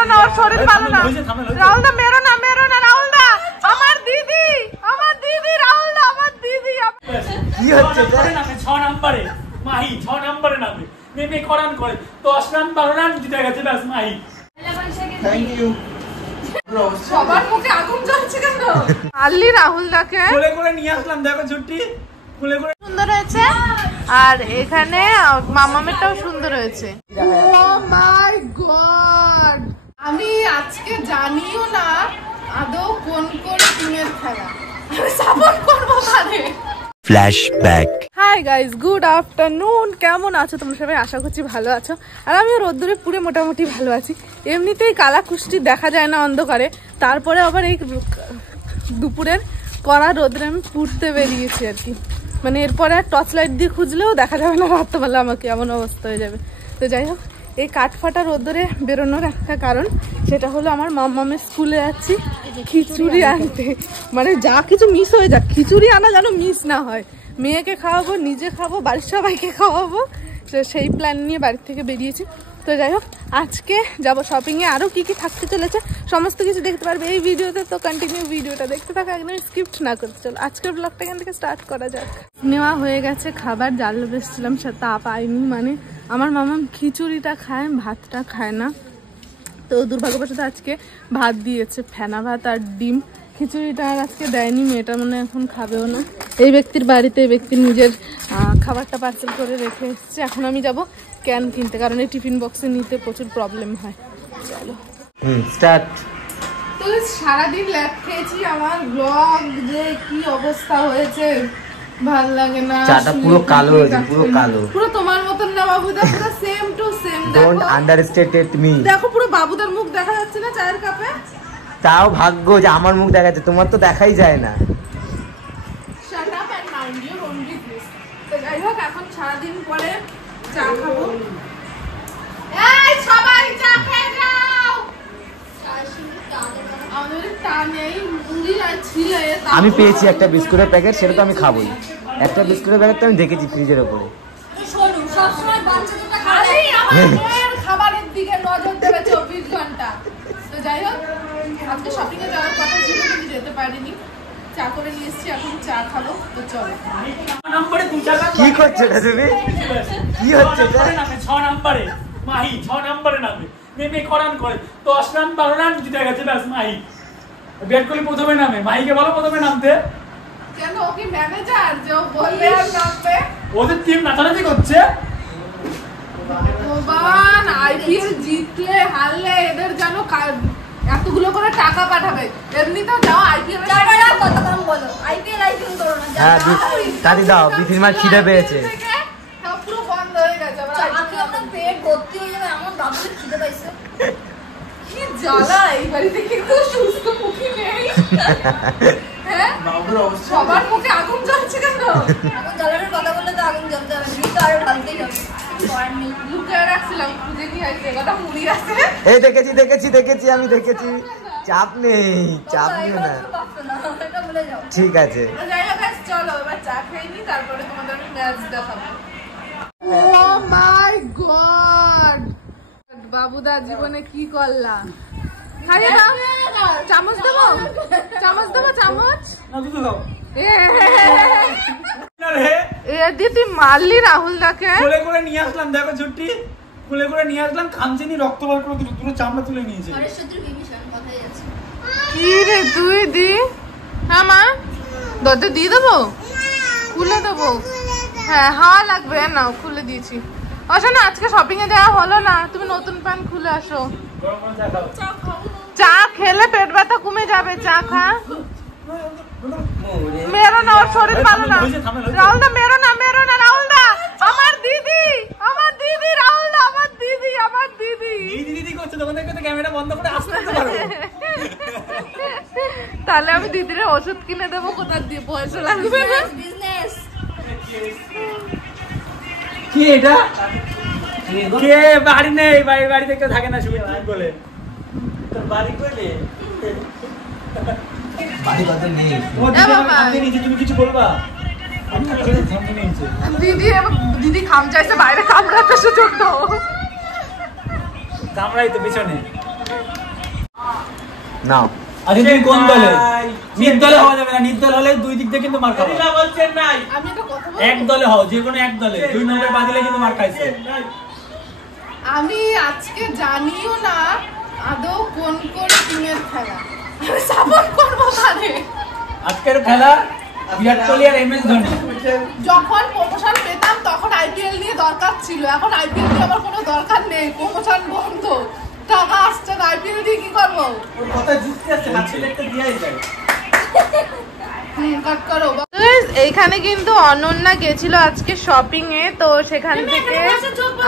মেরো না, ওর শরীর ভালো না। রাহুল দা মেরো না, মেরো না রাহুল দা, আমার দিদি, আমার দিদি, রাহুল দা আমার দিদি। কি হচ্ছে? 6 নম্বরে মাহি, 6 নম্বরে নামে নেমে করান করে 10 রান 12 রান জিতে গেছে ব্যাস মাহি। Thank you. সবার মুখে আগুন জ্বলছে কেন? আল্লি রাহুল দাকে কোলে করে নিয়ে আসলাম, দেখো ছুটি কোলে করে। সুন্দর হয়েছে, আর এখানে মামামেরটাও সুন্দর হয়েছে। ও মাই গড, আমি আজকে জানিও না আদৌ কোন কোন টিমের খেলা আমি সাপোর্ট করবো কারে। Flashback. Hi guys, good afternoon. কেমন আছো তোমরা সবাই? আশা করছি ভালো আছো, আর আমি রোদ্দুরে পুরে মোটামুটি ভালো আছি। এমনিতেই কালা কুষ্টি দেখা যায় না অন্ধকারে, তারপরে আবার এই দুপুরের কড়া রোদ্রে আমি পুড়তে বেরিয়েছি আর কি। মানে এরপরে আর টর্চ লাইট দিয়ে খুঁজলেও দেখা যাবে না রাত্রেবেলা, আমাকে এমন অবস্থা হয়ে যাবে। তো যাই হোক, এই কাঠফাটা রোদ্দুরে বেরোনোর একটা কারণ, সেটা হলো আমার মামামের স্কুলে যাচ্ছি খিচুড়ি আনতে। মানে যা কিছু মিস হয়ে যাক, খিচুড়ি আনা যেন মিস না হয়। মেয়েকে খাওয়াবো, নিজে খাবো, বাড়ির সবাইকে খাওয়াবো, সেই প্ল্যান নিয়ে বাড়ির থেকে বেরিয়েছি। তো যাই হোক, আজকে যাবো শপিংয়ে। আরও কি কি থাকতে চলেছে সমস্ত কিছু দেখতে পারবে এই ভিডিওতে। তো কন্টিনিউ ভিডিওটা দেখতে থাকা, একদম স্কিপ্ট না করতে। চলো আজকের ব্লগটা এখান থেকে স্টার্ট করা যাক। নেওয়া হয়ে গেছে খাবার, জাল বেসছিলাম, তা পাইনি। মানে আমার মামা খিচুড়িটা খায়, ভাতটা খায় না। তো দুর্ভাগ্যবশত আজকে ভাত দিয়েছে, ফেনা ভাত আর ডিম। খিচুড়িটা আর আজকে দেয়নি, মেয়েটা মনে এখন খাবেও না। এই ব্যক্তির বাড়িতে এই ব্যক্তি নিজের খাবারটা পার্সেল করে রেখে এসছে। এখন আমি যাব ক্যান কিনতে, কারণ এই টিফিন বক্সে নিতে প্রচুর প্রবলেম হয়। চলো স্টার্ট। তো সারাদিন ল্যাব খেয়েছি, আমার ব্লগ যে কি অবস্থা হয়েছে ভাল লাগে না। চাটা পুরো কালো হয়েছে, পুরো কালো, পুরো তোমার মতন না বাবুদা, পুরো same to same. Don't understate me. দেখো পুরো বাবুদার মুখ দেখা যাচ্ছে না চায়ের কাপে। তাও ভাগ্য যে আমার মুখ দেখা যাচ্ছে, তোমার তো দেখাই যায় না। Shut up and mind your own business. তো যাই হোক, এখন সারাদিন পরে চা খাবো। এই সবাই চা খেয়ে যাও। আমাদের তা নেই, মুড়ি আর ছিলে। আমি পেয়েছি একটা বিস্কুটের প্যাকেট, সেটা তো আমি খাবোই। একটা বিস্কুটের প্যাকেট তো আমি দেখেছি ফ্রিজের ওপরে। খাবারের দিকে নজর দেবে 24 ঘন্টা। তো যাই হোক, আজকে শপিং এ যাওয়ার কথা ছিল কিন্তু যেতে পারিনি। চা করে নিয়ে এসেছি, এখন চা খাবো। তো চলো। কি করছো না তুমি? কি হচ্ছে? 6 নম্বরে মাহি, 6 নম্বরে নামে নেমে করান করে 10 রান 12 রান জিতে গেছে ব্যাস মাহি। ব্যাট করলে প্রথমে নামে, মাহিকে বলো প্রথমে নামতে। কেন ও কি ম্যানেজার যে ও বললে আর নামবে? ওদের টিম নাচানাচি করছে। ভগবান, আইপিএল জিতলে হারলে এদের যেন এতগুলো করে টাকা পাঠাবে। এমনিতেও যাও আইপিএল কত কম বলো, আইপিএল করো না। হ্যাঁ দাদি দাও, বিথির মার খিদে পেয়েছে। পুরো বন্ধ হয়ে গেছে। আমার পেট ভর্তি হয়ে যাবে, এমন বাবুদের খিদে পাইছে। কি জ্বালা, এই বাড়িতে কিন্তু সুস্থ মুখী নেই। হ্যাঁ, সবার মুখে আগুন জ্বলছে কেন? আগুন জ্বালানোর কথা বললে তো আগুন জ্বলতে হবে, ঘি তো আরো ঢালতেই হবে। লুকিয়ে রাখছিলাম, খুঁজে নিয়ে আসছে। কথা মুড়ি আছে। এই দেখেছি দেখেছি দেখেছি, আমি দেখেছি। চাপ নেই, চাপ নিও না। ঠিক আছে, যাই হোক, চলো এবার চা খেয়ে নি, তারপরে তোমাদের আমি ম্যাচ দেখাবো। ও মাই গড, বাবুদা জীবনে কি করলা? খাইয়ে দাও। চামচ দেবো, চামচ দেবো, চামচ। তুই মারলি রাহুল দাকে। কোলে করে নিয়ে আসলাম, দেখো ছুটি কোলে করে নিয়ে আসলাম, খামচেনি রক্ত বার করে পুরো চামড়া তুলে নিয়েছে। কি রে তুই দি? হ্যাঁ মা, দরজা দিয়ে দেবো, খুলে দেবো? হ্যাঁ, হাওয়া লাগবে না, খুলে দিয়েছি। আসো না, আজকে শপিং এ যাওয়া হলো না, তুমি নতুন প্যান্ট খুলে আসো। চা খেলে পেট ব্যথা কমে যাবে, চা খা। মেরো না, ওর শরীর ভালো না। রাহুল দা মেরো না, মেরো না রাহুল দা, আমার দিদি, আমার দিদি, রাহুল দা আমার দিদি, আমার দিদি। দিদি করছে তখন থেকে ক্যামেরা বন্ধ করে আসতে পারো। তাহলে আমি দিদির ওষুধ কিনে দেবো, কোথা দিয়ে পয়সা লাগবে না। কি এটা? কে বাড়ি নেই, বাড়িতে কেউ থাকে না, সুবিধা বলে তোর বাড়ি কইলে বাড়ি কথা নেই। তুমি কিছু বলবা? দিদি খাম চাইছে, বাইরে কামড়াতে সুযোগ দাও। কামড়াই তো পিছনে। নাও আচ্ছা তুমি কোন দলে? নির্দলে হওয়া যাবে না, নির্দল হলে দুই দিক দিয়ে কিন্তু মার খাবে। বলছেন নাই আমি একটা কথা বলবো, এক দলে হও, যে কোনো এক দলে, 2 নম্বর বাদিলে কিন্তু মার খাইছে। আমি আজকে জানিও না আদৌ কোন কোন টিমের খেলা, আমি সাপোর্ট করবো কারে। আজকের খেলা বিরাট কোহলি আর MS ধোনি। যখন প্রমোশন পেতাম তখন আইপিএল নিয়ে দরকার ছিল, এখন আইপিএল নিয়ে আমার কোনো দরকার নেই, প্রমোশন বন্ধ, টাকা আসছে না, আইপিএল দিয়ে কি করবো? ওর কথা যুক্তি আছে, হাতে একটা দিয়াই যায়। কাট করো। এইখানে কিন্তু অনন্যা গেছিল আজকে শপিং এ, তো সেখান থেকে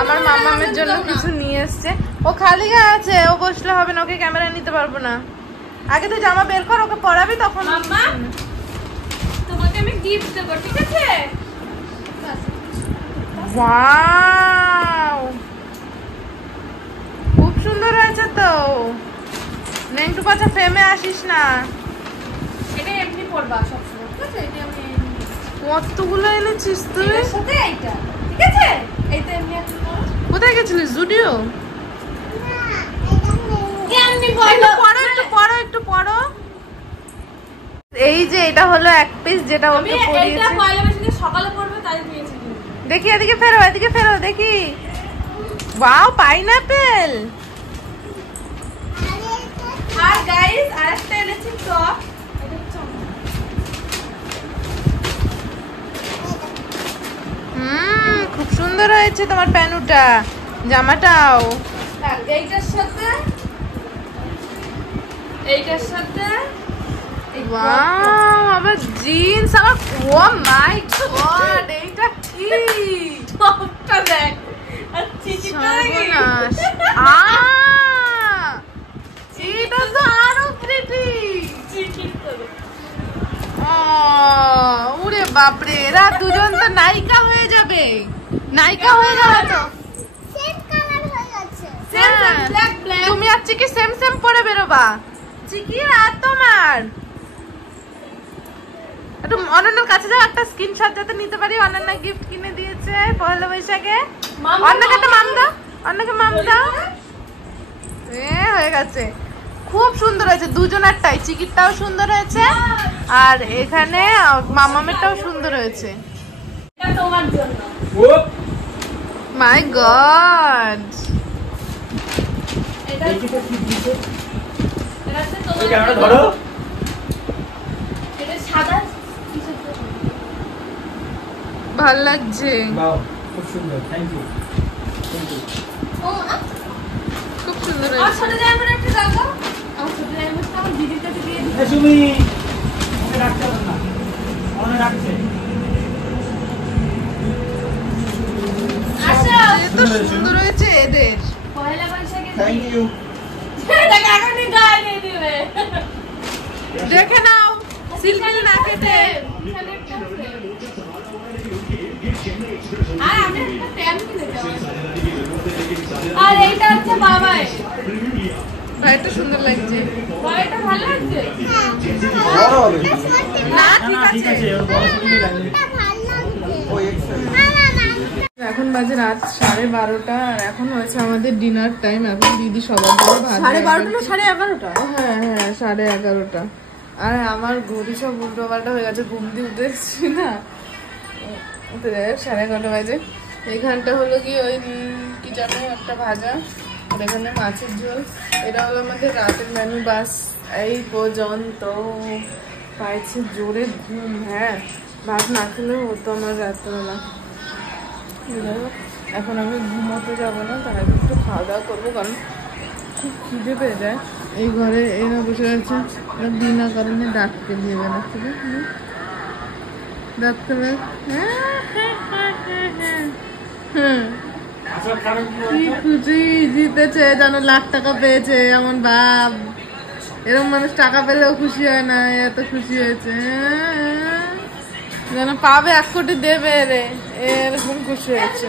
আমার মামামের জন্য কিছু নিয়ে এসছে। ও খালি গায়ে আছে, ও বসলে হবে না, ওকে ক্যামেরা নিতে পারবো না। আগে তুই জামা বের কর, ওকে পরাবি তখন। মাম্মা তোমাকে আমি গিফট দেব, ঠিক আছে? ওয়াও, খুব সুন্দর হয়েছে তো। নেংটু পাছা ফ্রেমে আসিস না। এটা এমনি পড়বা সব সময়, ঠিক আছে? এটা আমি কতগুলো এনেছিস তুই? এর সাথে এইটা, ঠিক আছে? এইটা এমনি একটু পড়ো। কোথায় গেছিলিস? জুডিও? এমনি একটু পড়ো। পড়ো, একটু পড়ো, একটু পড়ো। এই যে এটা হলো এক পিস যেটা আমি ওকে এইটা পরিয়েছে। পয়লা বৈশাখে সকালে পড়বে তাই দিয়েছি। দেখি এদিকে ফেরো, এদিকে ফেরো, দেখি। Wow, pineapple. আর গাইস আরেকটা এনেছি টপ। খুব সুন্দর হয়েছে তোমার প্যানুটা, জামাটাও। এইটার সাথে ওয়াও, আবার জিন্স, আবার ও মাই গড, এইটা কি? টপটা দেখ। আর চিচিটা সর্বনাশ। এটা তো আরো প্রিটি। ওরে বাপরে, এরা দুজন তো নায়িকা হয়ে যাবে, নায়িকা হয়ে যাবে তো। হ্যাঁ, তুমি আর চিকি সেম সেম পরে বেরোবা। চিকি আর তোমার একটু অনন্যার কাছে যাও, একটা স্ক্রিনশট যাতে নিতে পারি। অনন্যা গিফট কিনে দিয়েছে পয়লা বৈশাখে। অন্যকে একটা মাম দাও, অন্যকে মাম দাও। হয়ে গেছে, খুব সুন্দর হয়েছে দুজনেরটাই। চিকিরটাও সুন্দর হয়েছে, আর এখানে মামামেরটাও সুন্দর হয়েছে। এটা তোমার জন্য। ও মাই গড, এটা দেখি তো কি দিছে। এটা হচ্ছে ওই তোমার ক্যামেরা জন্য। ধরো। এটা সাদা কিসের জন্য? ভাল লাগছে, বাহ, খুব সুন্দর, থ্যাংক ইউ। ও না, খুব সুন্দর আর হয়েছে। ছোট জায়গাটা একটা দাও। আমার ছোট জায়গাটা আমার দিদির কাছে দিয়ে দিই। এ সুমি, ওকে রাখতে হবে না, ওকে রাখছে। আসো। এত সুন্দর হয়েছে এদের। পয়লা বৈশাখে থ্যাংক ইউ। দেখ এখনই গায়ে দিয়ে দিবে। দেখে নাও, সিল্কি না কেটে। আর আমি একটা ট্যাম কিনে দেব। আর এইটা হচ্ছে বাবাই। ভাইটা সুন্দর লাগছে। বাবাইটা ভালো লাগছে? বড় হবে। না না না, ঠিক আছে, ওর বড় সুমি লাগবে। ও এক্সেল। এখন বাজে রাত 12:30, আর এখন হয়েছে আমাদের ডিনার টাইম। এখন দিদি সবার জন্য ভাত 12:30 না 11:30? হ্যাঁ হ্যাঁ, 11:30। আর আমার ঘড়ি সব উল্টো পাল্টা হয়ে গেছে, ঘুম দিয়ে উঠে এসেছি না, 11:30 বাজে। এইখানটা হলো কি ওই কি জানো একটা ভাজা, আর এখানে মাছের ঝোল। এটা হলো আমাদের রাতের মেনু। বাস এই পর্যন্ত। পাইছে জোরে ঘুম। হ্যাঁ, ভাত না খেলেও হতো আমার রাত্রেবেলা। এখন আমি ঘুমোতে যাবো না, তার আগে একটু খাওয়া দাওয়া করবো, কারণ খুব খিদে পেয়ে যায়। এই ঘরে এরা বসে আছে, বিনা কারণে ডাকতে দেবে না। ঠিক আছে, ডাকতে কি খুশি, জিতেছে, যেন লাখ টাকা পেয়েছে এমন ভাব। এরকম মানুষ টাকা পেলেও খুশি হয় না, এত খুশি হয়েছে, যেন পাবে 1 কোটি দেবে রে, এরকম খুশি হয়েছে।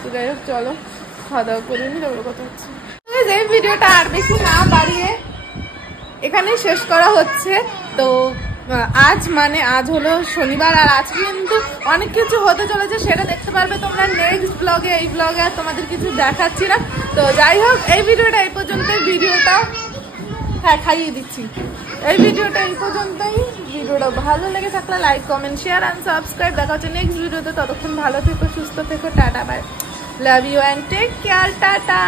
তো যাই হোক, চলো খাওয়া দাওয়া করে নি, তারপরে কথা হচ্ছে। এই ভিডিওটা আর বেশি না বাড়িয়ে এখানেই শেষ করা হচ্ছে। তো আজ হলো শনিবার, আর আজকে কিন্তু অনেক কিছু হতে চলেছে, সেটা দেখতে পারবে তোমরা নেক্সট ব্লগে। এই ব্লগে আর তোমাদের কিছু দেখাচ্ছি না। তো যাই হোক, এই ভিডিওটা এই পর্যন্ত। ভিডিও হ্যাঁ খাইয়ে দিচ্ছি। এই ভিডিওটা এই পর্যন্তই। ভিডিওটা ভালো লেগে থাকলে like comment share and subscribe. দেখা হচ্ছে নেক্সট ভিডিওতে। ততক্ষণ ভালো থেকো, সুস্থ থেকো, tata bye, love you and take care, tata.